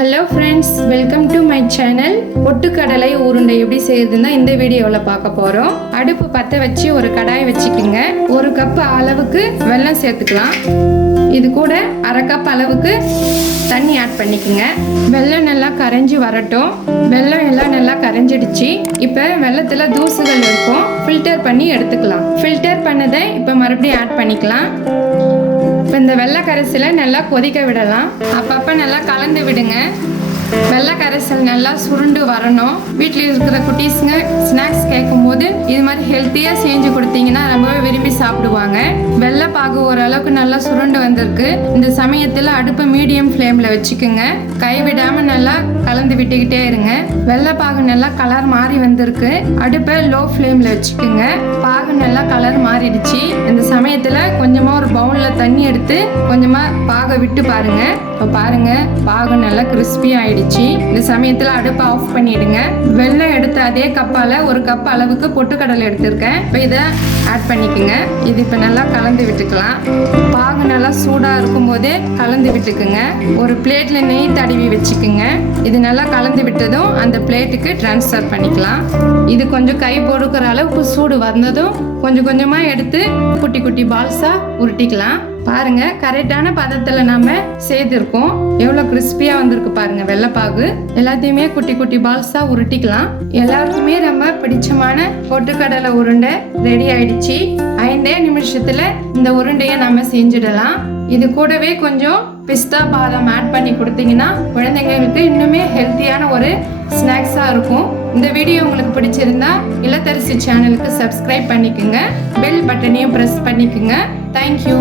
Hello friends, welcome to my channel. Pottukadalai Urundai எப்படி செய்யறதுன்னா இந்த வீடியோல பார்க்க போறோம். அடுப்பு பத்த வச்சு ஒரு கடாய் வச்சுக்கங்க. 1 கப் அளவுக்கு வெல்லம் சேர்த்துக்கலாம். இது கூட 1/2 கப் அளவுக்கு தண்ணி ஆட் பண்ணிக்கங்க. வெல்லம் நல்லா கரைஞ்சி வரட்டும். வெல்லம் எல்லாம் நல்லா கரைஞ்சிடுச்சு. இப்போ வெல்லத்துல தூசுகள் இருக்கும். ஃபில்டர் பண்ணி எடுத்துக்கலாம். ஃபில்டர் பண்ணதை இப்போ மறுபடியும் ஆட் பண்ணிக்கலாம். இப்போ இந்த வெள்ளை கரைசலை நல்லா கொதிக்க விடலாம். அப்பப்போ நல்லா கலந்து விடுங்க. வெள்ளை கரைசல் நல்லா சுருண்டு வரணும். வீட்டில் இருக்கிற குட்டீஸுங்க ஸ்நாக்ஸ் கேட்கும் போது இது மாதிரி ஹெல்த்தியாக செஞ்சு கொடுத்தீங்கன்னா ரொம்பவே விரும்பி சாப்பிடுவாங்க. வெள்ளை பாகு ஓரளவுக்கு நல்லா சுருண்டு வந்திருக்கு. இந்த சமயத்தில் அடுப்பு மீடியம் ஃப்ளேமில் வச்சுக்கோங்க. கைவிடாமல் நல்லா கலந்து விட்டுக்கிட்டே இருங்க. வெள்ளை பாகு நல்லா கலர் மாறி வந்திருக்கு. அடுப்பை லோ ஃப்ளேமில் வச்சுக்கோங்க. பாகு நல்லா கலர் மாறிடுச்சு. இந்த சமயத்தில் கொஞ்சமாக ஒரு பவுலில் தண்ணி எடுத்து கொஞ்சமாக பாகை விட்டு பாருங்க. இப்போ பாருங்க, பாகு நல்லா கிறிஸ்பி ஆயிடுச்சு. இந்த சமயத்தில் அடுப்பை ஆஃப் பண்ணிடுங்க. வெல்லம் எடுத்த அதே கப்பால் 1 கப் அளவுக்கு பொட்டுக்கடலை எடுத்திருக்கேன். இப்போ இதை ஆட் பண்ணிக்கோங்க. இது இப்போ நல்லா கலந்து விட்டுக்கலாம். பாகு நல்லா சூடாக இருக்கும் போதே கலந்து விட்டுக்குங்க. ஒரு பிளேட்டில் நெய் தடவி வச்சுக்குங்க. இது நல்லா கலந்து விட்டதும் அந்த பிளேட்டுக்கு ட்ரான்ஸ்ஃபர் பண்ணிக்கலாம். இது கொஞ்சம் கை பொறுக்கிற அளவுக்கு சூடு வந்ததும் கொஞ்சம் கொஞ்சமாக எடுத்து குட்டி குட்டி பால்ஸாக உருட்டிக்கலாம். பாருங்க, கரெக்டான பதத்தில் நம்ம செய்திருக்கோம். எவ்வளோ கிறிஸ்பியா வந்திருக்கு பாருங்க. வெள்ளைப்பாகு எல்லாத்தையுமே குட்டி குட்டி பால்ஸா உருட்டிக்கலாம். எல்லாருக்குமே ரொம்ப பிடிச்சமான பொட்டுக்கடலை உருண்டை ரெடி ஆயிடுச்சு. 5 நிமிஷத்துல இந்த உருண்டையை நம்ம செஞ்சிடலாம். இது கூடவே கொஞ்சம் பிஸ்தா பாதாம் ஆட் பண்ணி கொடுத்தீங்கன்னா குழந்தைங்களுக்கு இன்னுமே ஹெல்த்தியான ஒரு ஸ்நாக்ஸா இருக்கும். இந்த வீடியோ உங்களுக்கு பிடிச்சிருந்தா இல்லத்தரசி சேனலுக்கு சப்ஸ்கிரைப் பண்ணிக்கோங்க. பெல் பட்டனையும் ப்ரெஸ் பண்ணிக்கோங்க. தேங்க்யூ.